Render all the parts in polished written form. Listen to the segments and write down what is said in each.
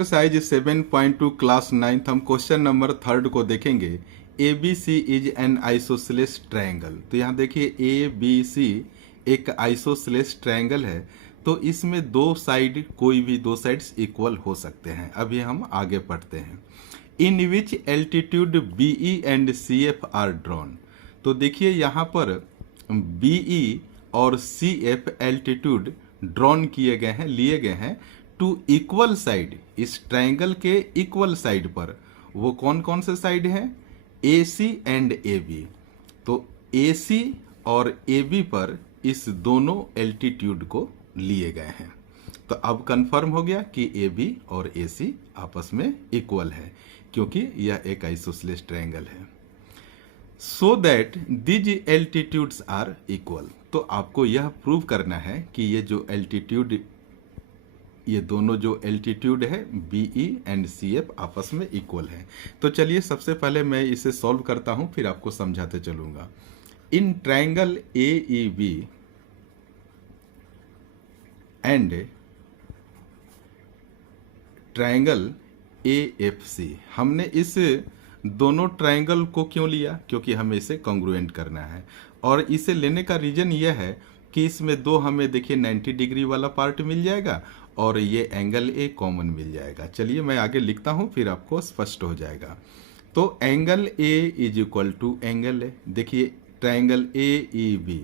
Exercise 7.2 class 9th हम question number 3 को देखेंगे। A B C is an isosceles triangle. तो यहाँ देखिए ए बी सी एक आइसोसेलेस ट्रायंगल है, तो इसमें दो साइड, कोई भी दो साइड्स इक्वल हो सकते हैं। अभी हम आगे पढ़ते हैं। In which altitude B E and C F are drawn. तो देखिए यहाँ पर बी ई और सी एफ एल्टीट्यूड ड्रॉन किए गए हैं, लिए गए हैं टू इक्वल साइड। इस ट्रायंगल के इक्वल साइड पर वो कौन कौन से साइड हैं? ए सी एंड ए बी। तो ए सी और ए बी पर इस दोनों एल्टीट्यूड को लिए गए हैं। तो अब कंफर्म हो गया कि ए बी और ए सी आपस में इक्वल है, क्योंकि यह एक आइसोसेलेस ट्रायंगल है। So that these altitudes are equal. तो आपको यह प्रूव करना है कि ये जो एल्टीट्यूड, ये दोनों जो एल्टीट्यूड है B E and C F आपस में इक्वल है। तो चलिए सबसे पहले मैं इसे सॉल्व करता हूं, फिर आपको समझाते चलूंगा। In triangle A E B and triangle A F C, हमने इस दोनों ट्रायंगल को क्यों लिया? क्योंकि हमें इसे कॉन्ग्रुएंट करना है। और इसे लेने का रीजन यह है कि इसमें दो हमें देखिए 90 डिग्री वाला पार्ट मिल जाएगा और ये एंगल ए कॉमन मिल जाएगा। चलिए मैं आगे लिखता हूँ, फिर आपको स्पष्ट हो जाएगा। तो angle A is equal to angle A, देखिए ट्रायंगल ए ई बी,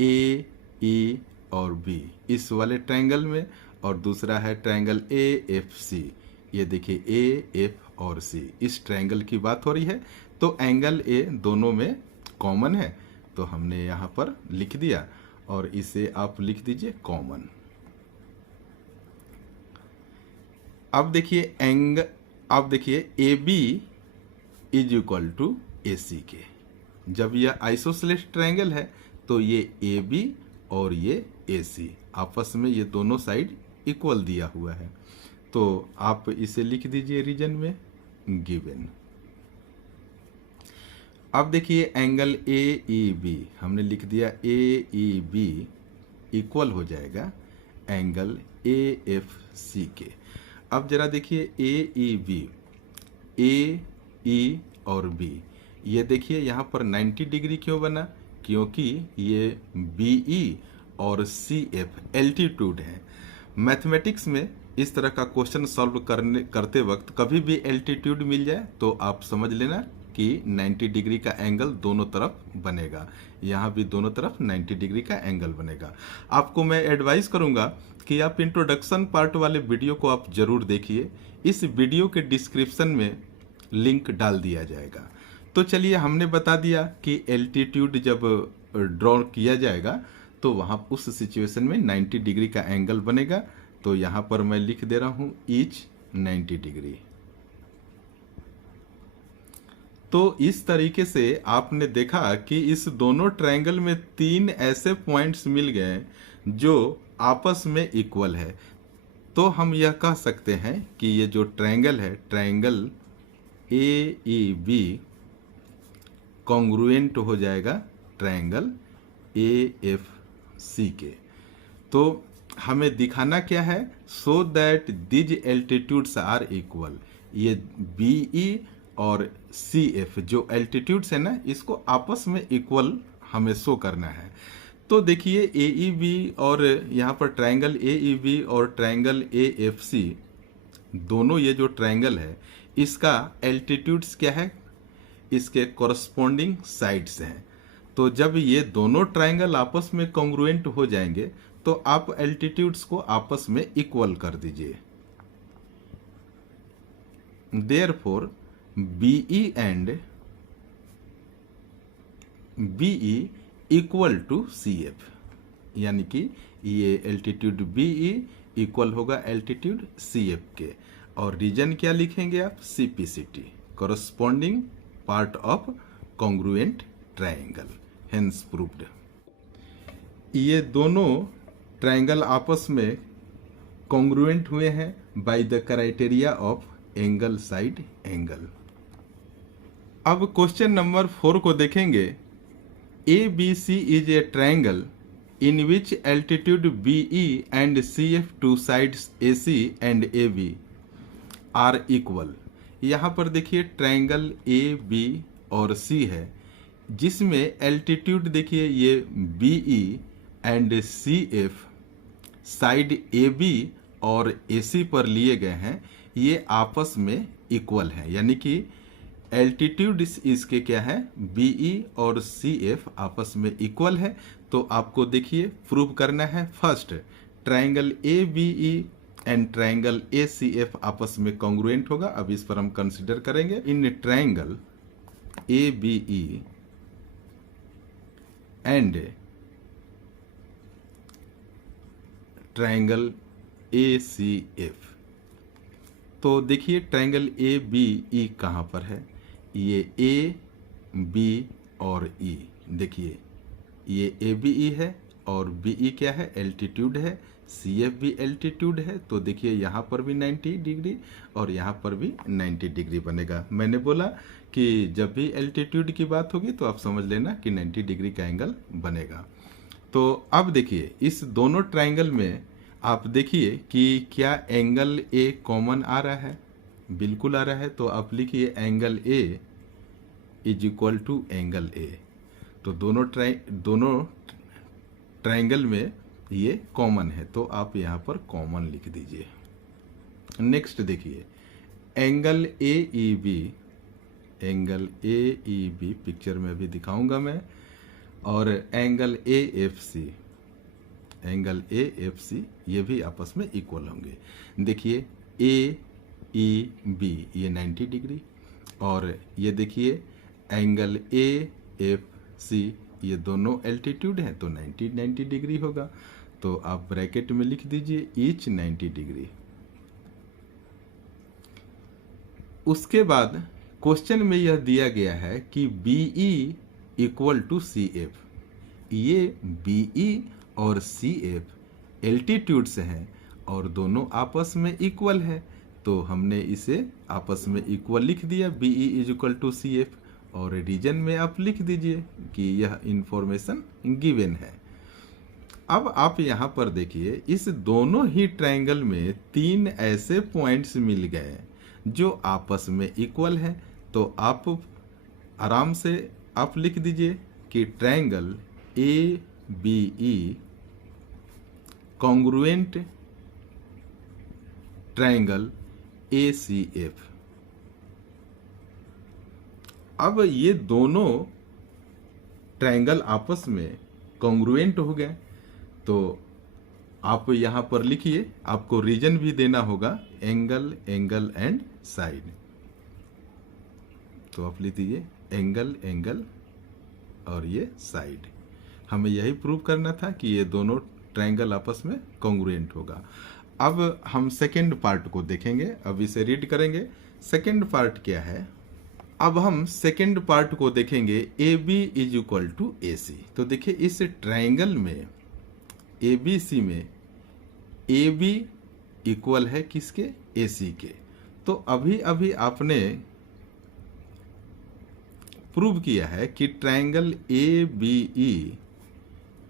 ए ई और बी इस वाले ट्रायंगल में, और दूसरा है ट्रायंगल ए एफ सी, ये देखिए ए एफ और सी, इस ट्रायंगल की बात हो रही है। तो एंगल ए दोनों में कॉमन है, तो हमने यहाँ पर लिख दिया, और इसे आप लिख दीजिए कॉमन। अब देखिए A B is equal to A C के। जब यह आइसोसेलेस ट्रायंगल है तो ये ए बी और ये ए सी आपस में, ये दोनों साइड इक्वल दिया हुआ है। तो आप इसे लिख दीजिए रीजन में गिवन। अब देखिए एंगल ए ई बी, हमने लिख दिया ए ई बी इक्वल हो जाएगा एंगल ए एफ सी के। अब जरा देखिए ए ई बी, ए ई और बी, ये देखिए यहाँ पर 90 डिग्री क्यों बना? क्योंकि ये बी ई और सी एफ एल्टीट्यूड है। मैथमेटिक्स में इस तरह का क्वेश्चन सॉल्व करते वक्त कभी भी एल्टीट्यूड मिल जाए तो आप समझ लेना कि 90 डिग्री का एंगल दोनों तरफ बनेगा। यहाँ भी दोनों तरफ 90 डिग्री का एंगल बनेगा। आपको मैं एडवाइस करूँगा कि आप इंट्रोडक्शन पार्ट वाले वीडियो को आप जरूर देखिए। इस वीडियो के डिस्क्रिप्शन में लिंक डाल दिया जाएगा। तो चलिए हमने बता दिया कि एल्टीट्यूड जब ड्रॉ किया जाएगा तो वहाँ उस सिचुएशन में 90 डिग्री का एंगल बनेगा। तो यहाँ पर मैं लिख दे रहा हूँ ईच 90 डिग्री। तो इस तरीके से आपने देखा कि इस दोनों ट्रायंगल में तीन ऐसे पॉइंट्स मिल गए जो आपस में इक्वल है। तो हम यह कह सकते हैं कि ये जो ट्रायंगल है, triangle A E B congruent हो जाएगा ट्रायंगल ए एफ सी के। तो हमें दिखाना क्या है? So that these altitudes are equal. ये बी ई और सी एफ जो एल्टीट्यूड्स है ना, इसको आपस में इक्वल हमें शो करना है। तो देखिए ए ई बी और यहाँ पर ट्रायंगल ए ई बी और ट्रायंगल ए एफ सी, दोनों ये जो ट्रायंगल है इसका एल्टीट्यूड्स क्या है? इसके कॉरस्पॉन्डिंग साइड्स हैं। तो जब ये दोनों ट्रायंगल आपस में कॉन्ग्रुएंट हो जाएंगे तो आप एल्टीट्यूड्स को आपस में इक्वल कर दीजिए। Therefore BE and BE equal to CF, यानी कि ये एल्टीट्यूड BE इक्वल होगा एल्टीट्यूड CF के। और रीजन क्या लिखेंगे आप? CPCT, corresponding part of congruent triangle, hence proved. ये दोनों ट्रायंगल आपस में कॉन्ग्रुएंट हुए हैं by the criteria of angle side angle. अब क्वेश्चन नंबर 4 को देखेंगे। A B C is a triangle in which altitude BE and CF to sides AC and AB are equal. यहाँ पर देखिए ट्रायंगल ए बी और सी है, जिसमें altitude देखिए ये B E and C F side A B और A सी पर लिए गए हैं, ये आपस में इक्वल हैं, यानी कि एल्टीट्यूड इसके क्या है, बी ई और सी एफ आपस में इक्वल है। तो आपको देखिए प्रूव करना है। First, triangle A B E and triangle A C F आपस में कॉन्ग्रुएंट होगा। अब इस पर हम कंसिडर करेंगे। In triangle A B E and triangle A C F, तो देखिए ट्रायंगल ए बी ई कहाँ पर है, ये ए बी और ई, देखिए ये ए बी ई है और बी ई क्या है, एल्टीट्यूड है, सी एफ भी एल्टीट्यूड है। तो देखिए यहाँ पर भी 90 डिग्री और यहाँ पर भी 90 डिग्री बनेगा। मैंने बोला कि जब भी एल्टीट्यूड की बात होगी तो आप समझ लेना कि 90 डिग्री का एंगल बनेगा। तो अब देखिए इस दोनों ट्रायंगल में आप देखिए कि क्या एंगल ए कॉमन आ रहा है, बिल्कुल आ रहा है। तो आप लिखिए angle A is equal to angle A. तो दोनों ट्रायंगल में ये कॉमन है, तो आप यहाँ पर कॉमन लिख दीजिए। नेक्स्ट देखिए angle A E B, angle A E B picture में भी दिखाऊंगा मैं, और angle A F C, angle A F C, ये भी आपस में इक्वल होंगे। देखिए ए ई बी ये 90 डिग्री और ये देखिए एंगल ए एफ सी, ये दोनों एल्टीट्यूड है तो 90 डिग्री होगा। तो आप ब्रैकेट में लिख दीजिए ईच 90 डिग्री। उसके बाद क्वेश्चन में यह दिया गया है कि B E equal to C F, ये बी ई और सी एफ एल्टीट्यूड से हैं और दोनों आपस में इक्वल है। तो हमने इसे आपस में इक्वल लिख दिया, B E is equal to C F, और रीजन में आप लिख दीजिए कि यह इंफॉर्मेशन गिवन है। अब आप यहाँ पर देखिए इस दोनों ही ट्रायंगल में 3 ऐसे पॉइंट्स मिल गए जो आपस में इक्वल हैं। तो आप आराम से आप लिख दीजिए कि triangle A B E congruent triangle A C F. अब ये दोनों ट्रायंगल आपस में कॉन्ग्रुएंट हो गए, तो आप यहां पर लिखिए, आपको रीजन भी देना होगा, एंगल, एंगल एंड साइड। तो आप लिख दीजिए एंगल, एंगल और ये साइड। हमें यही प्रूव करना था कि ये दोनों ट्रायंगल आपस में कॉन्ग्रुएंट होगा। अब हम सेकेंड पार्ट को देखेंगे, अब इसे रीड करेंगे। सेकेंड पार्ट क्या है, अब हम सेकेंड पार्ट को देखेंगे, A B is equal to A C. तो देखिए इस ट्रायंगल में ए बी सी में ए बी इक्वल है किसके, ए सी के। तो अभी अभी आपने प्रूव किया है कि triangle A B E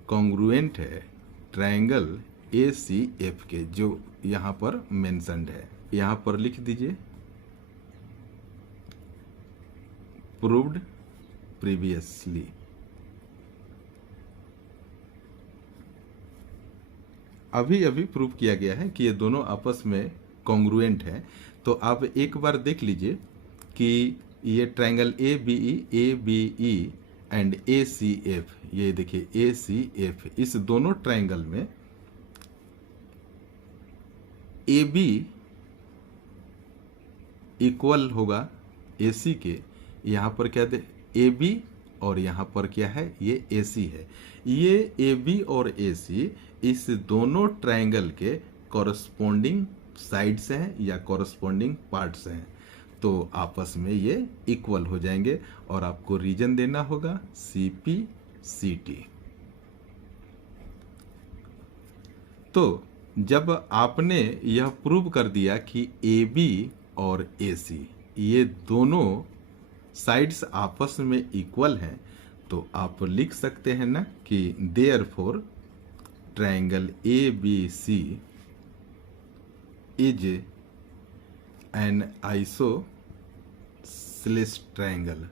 congruent है ट्रायंगल ए सी एफ के, जो यहाँ पर मेंशन्ड है। यहाँ पर लिख दीजिए प्रूव्ड प्रीवियसली। अभी अभी प्रूव किया गया है कि ये दोनों आपस में कॉन्ग्रुएंट है। तो आप एक बार देख लीजिए कि ये triangle A B E and A C F, ये देखिए ए सी एफ, इस दोनों ट्रायंगल में ए बी इक्वल होगा ए सी के। यहाँ पर क्या दे, ए बी और यहाँ पर क्या है, ये ए सी है। ये ए बी और ए सी इस दोनों ट्रायंगल के कॉरस्पॉन्डिंग साइड्स हैं या कॉरस्पॉन्डिंग पार्ट्स हैं, तो आपस में ये इक्वल हो जाएंगे। और आपको रीजन देना होगा सी पी सी टी। तो जब आपने यह प्रूव कर दिया कि ए बी और ए सी ये दोनों साइड्स आपस में इक्वल हैं, तो आप लिख सकते हैं ना कि therefore triangle A B C is an isosceles triangle.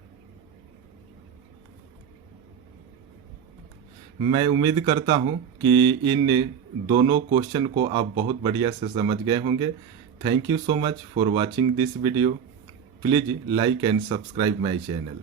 मैं उम्मीद करता हूं कि इन दोनों क्वेश्चन को आप बहुत बढ़िया से समझ गए होंगे। Thank you so much for watching this video. Please like and subscribe my channel.